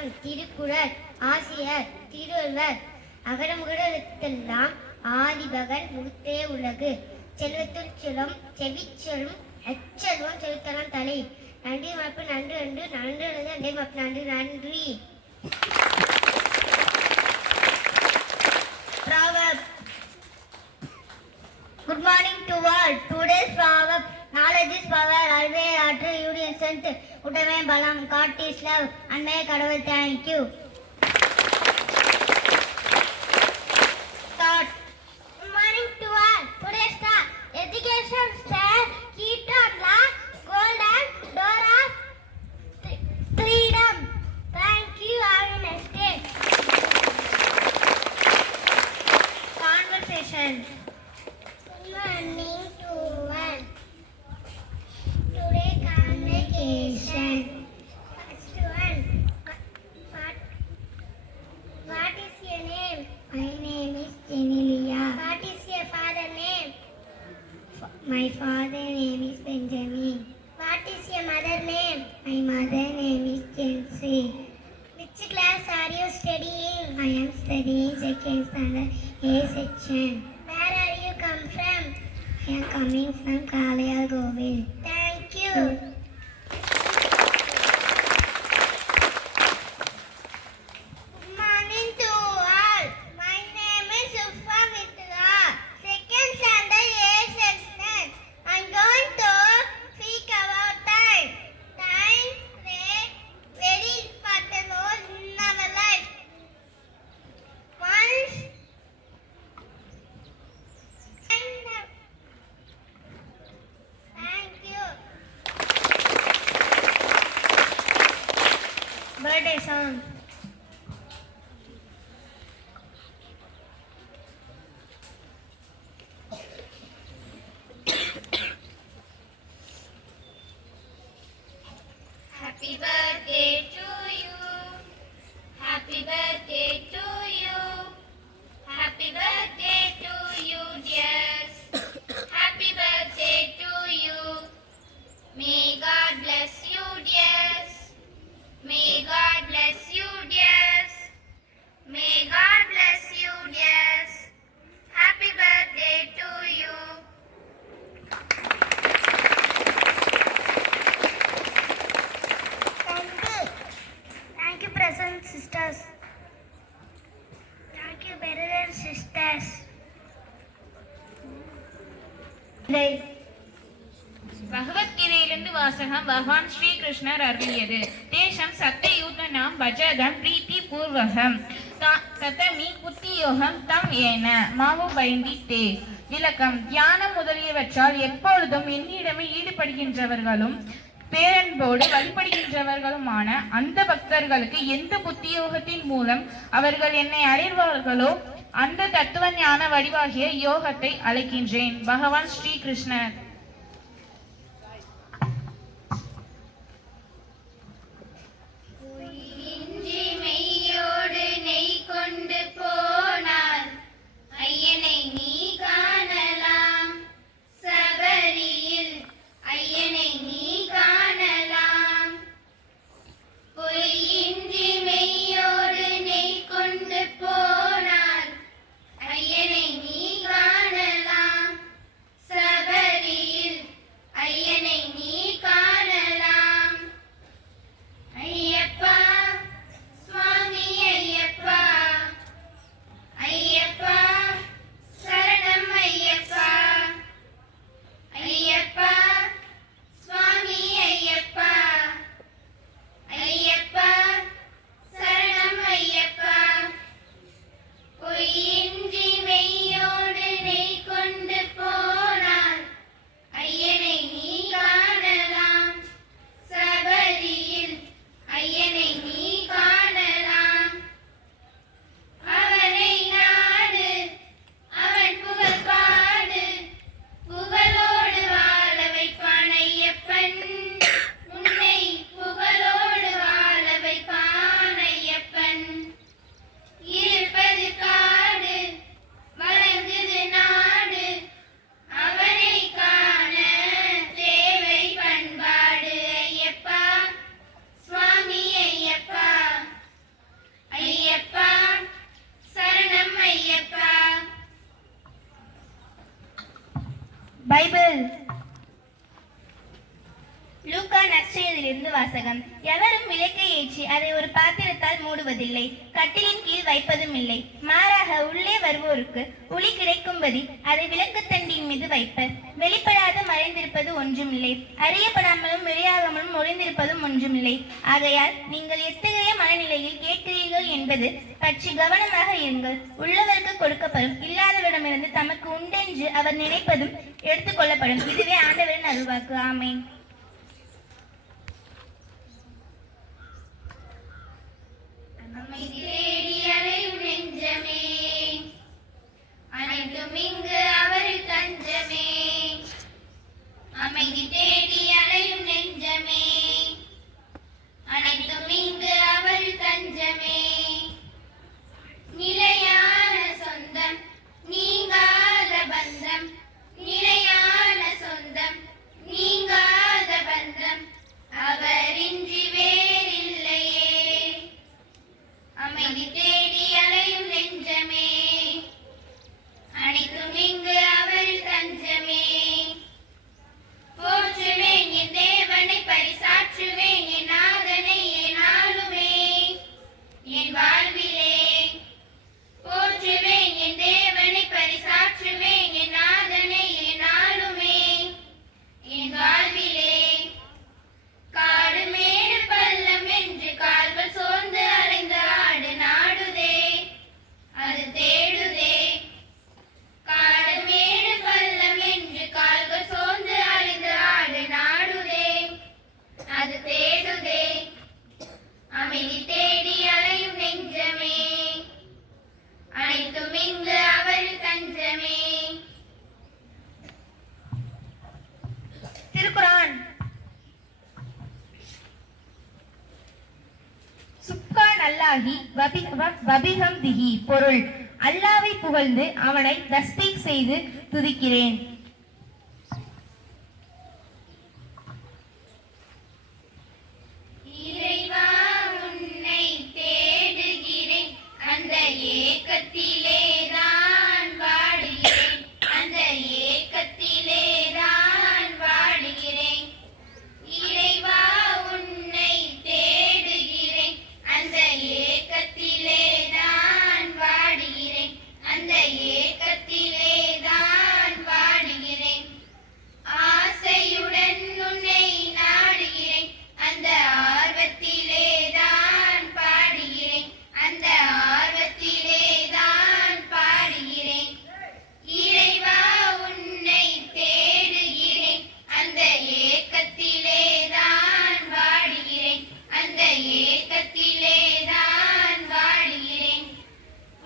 திருமந்திரம், திருக்குறள், ஆசிரியர், திருவள்ளுவர். அகரமுகட எழுத்தெல்லாம் ஆதிபகன் முழுத்தே உலகு. செல்வத்துள் செல்வம் செவிச்செல்வம் எச்செல்வம் செலுத்தலாம் தலை. நன்றி மப்பு நன்று நன்று நன்று நன்றி மப்பு நன்று நன்றி. Good morning to all. Today's proverb: knowledge is power. Always after you listen. Utame balam. God is love. And may கடவுள். Thank you. Start. Good morning to all. Today's start. Education stand key on la golden door of freedom. Thank you. Have a nice day. Conversation. Morning to one. Today conversation. First one. What is your name? My name is Jenilia. What is your father name? My father name is Benjamin. What is your mother name? My mother name is Jency. Which class are you studying? I am studying second standard A section. Where are you come from? I am coming from Kalayagowil. Thank you. Good morning to all. My name is Ufa Mitra. Second standard A section. I am going to speak about time. Time plays very important role in our life. Once Thank you. Birthday song. Happy birthday to you. Happy birthday to you. Happy birthday to you, dears. Happy birthday to you. May God bless you, dears. May God bless you, dears. May God bless you, dears. Happy birthday to you. Thank you, present sisters. Thank you, brothers and sisters. பகவத்கீதையிலிருந்து வாசகம். பகவான் ஸ்ரீகிருஷ்ணர் அருளியது. தேசம் சத்தயூதனம் பஜதம் பிரீத்தி பூர்வகம் ததமி புத்தியோகம் தம் ஏன மாவு பைண்டி தே. விளக்கம்: தியானம் முதலியவற்றால் எப்பொழுதும் என்னிடமே ஈடுபடுகின்றவர்களும் பேரன்போடு வழிபடுகின்றவர்களுமான அந்த பக்தர்களுக்கு எந்த புத்தியோகத்தின் மூலம் அவர்கள் என்னை அறிவார்களோ அந்த தத்துவ ஞான வடிவாகிய யோகத்தை அழைக்கின்றேன். பகவான் ஸ்ரீகிருஷ்ணர். Sabari Bible. லூக்கா நற்செய்தியிலிருந்து வாசகம். எவரும் விளக்கை ஏற்றி அதை ஒரு பாத்திரத்தால் மூடுவதில்லை, கட்டிலின் கீழ் வைப்பதும் இல்லை. மாறாக உள்ளே வருவோருக்கு ஒளி கிடைக்கும்படி அதை விளக்குத்தண்டின் மீது வைப்பர். வெளிப்படாது மறைந்திருப்பது ஒன்றுமில்லை, அறியப்படாமலும் வெளியாகாமலும் ஒளிந்திருப்பதும் ஒன்றுமில்லை. ஆகையால் நீங்கள் எத்தகைய மனநிலையில் கேட்கிறீர்கள் என்பது பற்றி கவனமாக இருங்கள். உள்ளவருக்கு கொடுக்கப்படும், இல்லாதவரிடமிருந்து தமக்கு உண்டென்று அவர் நினைப்பதும் எடுத்துக்கொள்ளப்படும். இதுவே ஆண்டவரின் அருள்வாக்கு. ஆமென். அமைதி தேடி அலையும் நெஞ்சமே, அனைத்தும் இங்கு அவரில் தஞ்சமே. அமைதி தேடி அலையும் நெஞ்சமே, அனைத்தும் இங்கு அவரில் தஞ்சமே. நிலையான சொந்தம், நீங்காத பந்தம், நிலையான சொந்தம், நீங்காத பந்தம், அவரின்றி வேறில்லையே. அமைதி தேடி அலையும் நெஞ்சமே, அனைத்தும் இங்கு அவரில் தஞ்சமே. போற்றுவேன் என் தேவனை, பரிசாற்றுவேன் என் நாதனை என்னாலுமே என் வாழ்விலே. போற்றுவேன் என் தேவனை, பரிசாற்றுவேன் என் நாதனை என்னாலுமே என் வாழ்விலே. காடு மேடு பள்ளம் என்று கால்கள் சோர்ந்து அலைந்த ஆடு நாடுதே, அது தேடுதே. காடு மேடு பள்ளம் என்று கால்கள் சோர்ந்து அலைந்த ஆடு நாடுதே, அது தேடுதே. அமைதி தேடி அலையும் நெஞ்சமே, அனைத்தும் இங்கு அவரில் தஞ்சமே. திருக்குரான். சுப்கான் அல்லாஹி வபிஹம்திஹி. பொருள்: அல்லாஹ்வை புகழ்ந்து அவனை தஸ்பீக் செய்து துதிக்கிறேன். இறைவா உன்னை தேடுகிறேன், அந்த ஏக்கத்திலே தான் வாடுகிறேன், அந்த ஏக்கத்திலே தான் வாடுகிறேன். இறைவா உன்னை தேடுகிறேன், அந்த ஏக்கத்திலே தான் வாடுகிறேன், அந்த ஏக்கத்திலே தான் வாடுகிறேன். ஆசையுடன் உன்னை நாடுகிறேன், அந்த ஆர்வத்திலே தான் பாடுகிறேன், அந்த ஆர்வத்திலே தான் பாடுகிறேன். இறைவா உன்னை தேடுகிறேன், அந்த ஏக்கத்திலே தான் வாடுகிறேன், அந்த ஏக்கத்திலே தான் வாடுகிறேன்.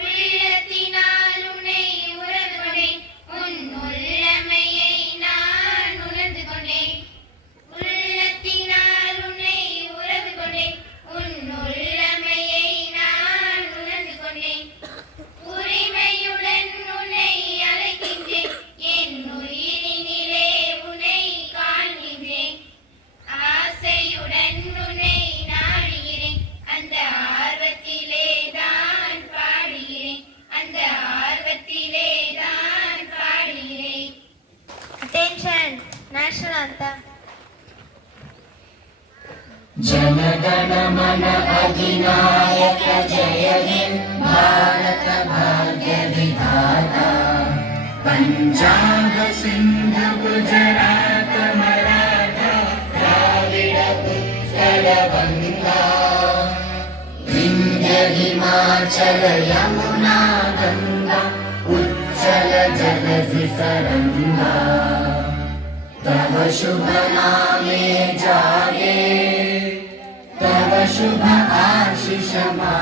உள்ளத்தினால் உன்னை உறவு கொண்டேன், உன் உள்ளமையை நான் உணர்ந்து கொண்டேன். உள்ளத்தினால் உன்னை உறவு கொண்டேன், உன் உள்ளமையை நான் உணர்ந்து கொண்டேன். உரிமையுடன் உன்னை அழைக்கின்றேன், என் உயிரினிலே உன்னை காண்கின்றேன். ஆசையுடன் உன்னை நாடுகிறேன், அந்த ஆர்வத்திலே தான் பாடுகிறேன், அந்த ஆர்வத்திலே தான் பாடுகிறேன். Attention! National anthem. जनगण मन अधिनायक जय हे भारत भाग्य विधाता। पंजाब सिंध गुजरात मराठा द्राविड उत्कल बंगा, विंध्य हिमाचल यमुना गंगा उच्चल जलधि तरंगा। तव शुभ नामे जागे, तव शुभ आशीष मा